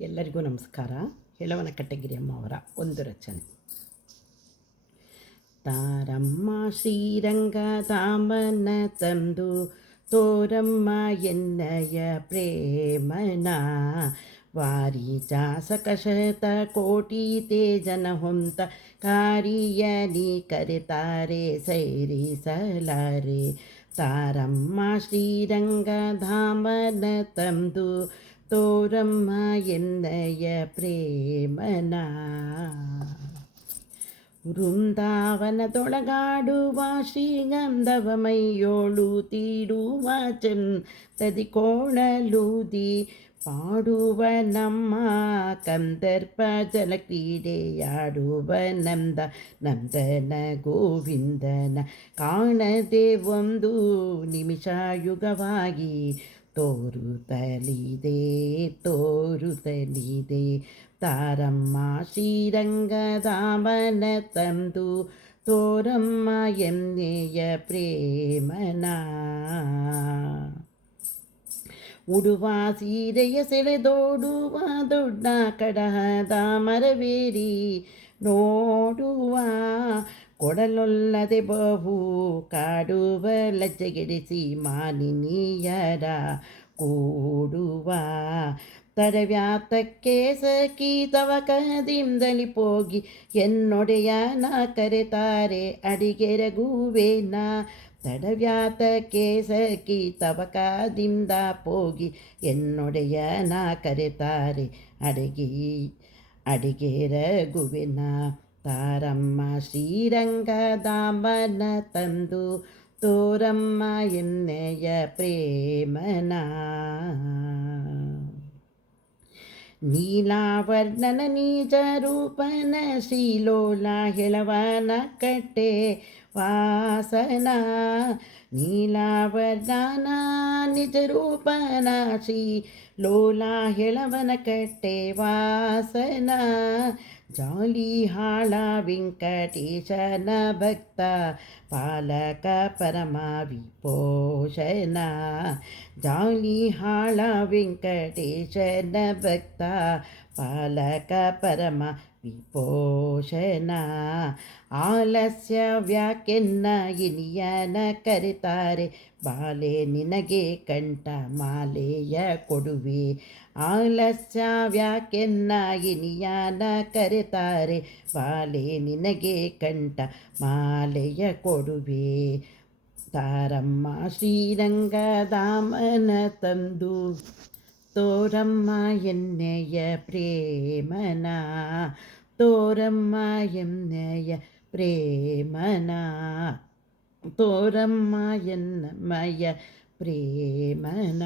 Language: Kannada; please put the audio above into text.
ಎಲ್ಲರಿಗೂ ನಮಸ್ಕಾರ. ಹೆಳವನ ಕಟ್ಟಗಿರಿಯಮ್ಮ ಅವರ ಒಂದು ರಚನೆ. ತಾರಮ್ಮ ಶ್ರೀರಂಗ ಧಾಮನ ತಂದು ತೋರಮ್ಮ ಎನ್ನಯ ಪ್ರೇಮನ ವಾರಿ ಜಾಸಕಶತ ಕೋಟಿ ತೇಜನ ಹೊಂತ ಕಾರಿಯ ನೀ ಕರೆತಾರೆ ಸೈರಿಸಲಾರೆ. ತಾರಮ್ಮ ಶ್ರೀರಂಗ ಧಾಮನ ತಂದು ತೋರಮ್ಮ ಎನ್ನಯ ಪ್ರೇಮನ ವೃಂದಾವನದೊಳಗಾಡುವ ಶ್ರೀಗಂಧವ ಮೈಯೋಳು ತೀಡುವ ಚಂದದಿ ಕೋಣಲೂದಿ ಪಾಡುವ ನಮ್ಮ ಕಂದರ್ಪ ಜಲಕ್ರೀಡೆಯಾಡುವ ನಂದನ ಗೋವಿಂದನ ಕಾಣದೆ ಒಂದು ನಿಮಿಷ ಯುಗವಾಗಿ ತೋರುತ್ತಲಿದೆ ತಾರಮ್ಮ ಶ್ರೀರಂಗಧಾಮನ ತಂದು ತೋರಮ್ಮ ಎನ್ನೆಯ ಪ್ರೇಮನ ಉಡುವ ಸೀರೆಯ ಸೆಳೆದೋಡುವ ದೊಡ್ಡ ಕಡಹದ ಮರವೇರಿ ನೋಡುವ ಕೊಡಲೊಲ್ಲದೆ ಬಹು ಕಾಡುವ ಲಜ್ಜೆಗೆಡಿಸಿ ಮಾನಿನಿಯರ ಕೂಡುವ ತಡವ್ಯಾತಕ್ಕೆ ಸಖಿ ತವಕದಿಂದಲಿ ಪೋಗಿ ಎನ್ನೊಡೆಯನ ಕರೆತಾರೆ ಅಡಿಗೆರಗುವೇನ. ತಡವ್ಯಾತಕ್ಕೆ ಸಖಿ ತವಕದಿಂದ ಪೋಗಿ ಎನ್ನೊಡೆಯನ ಕರೆತಾರೆ ಅಡಿಗೆರಗುವೆನ. ತಾರಮ್ಮ ಶ್ರೀರಂಗಧಾಮನ ತಂದು ತೋರಮ್ಮ ಎನ್ನೆಯ ಪ್ರೇಮನ ನೀಲಾವರ್ಣನ ನಿಜ ರೂಪನ ಶ್ರೀಲೋಲ ಹೆಳವನ ಕಟ್ಟೆ ವಾಸನ. ನೀಲಾವರ್ಣನ ನಿಜ ರೂಪನ ಶ್ರೀಲೋಲ ಹೆಳವನ ಕಟ್ಟೆ ವಾಸನ. ಜಾಲಿಹಾಳ ವೆಂಕಟೇಶನ ಭಕ್ತ ಪಾಲಕ ಪರಮ ವಿಭೂಷಣ. ಜಾಲಿಹಾಳ ವೆಂಕಟೇಶನ ಭಕ್ತ ಪಾಲಕ ಪರಮ ವಿಭೂಷಣ. ಆಲಸ್ಯ ವ್ಯಾಕೆನ್ನ ಇನಿಯನ ಕರೆತಾರೆ ಬಾಲೆ ನಿನಗೆ ಕಂಠ ಮಾಲೆಯ ಕೊಡುವೆ. ಆಲಸ್ಯ ವ್ಯಾಕೆನ್ನ ಇನಿಯನ ಕರೆತಾರೆ ಬಾಲೆ ನಿನಗೆ ಕಂಠ ಮಾಲೆಯ ಕೊಡುವೆ. ತಾರಮ್ಮ ಶ್ರೀರಂಗಧಾಮನ ತಂದು ತೋರಮ್ಮ ಎನ್ನೆಯ ಪ್ರೇಮನ. ತೋರಮ್ಮ ಎನ್ನೆಯ ಪ್ರೇಮನ. ತೋರಮ್ಮ ಎನ್ನಮಯ ಪ್ರೇಮನ.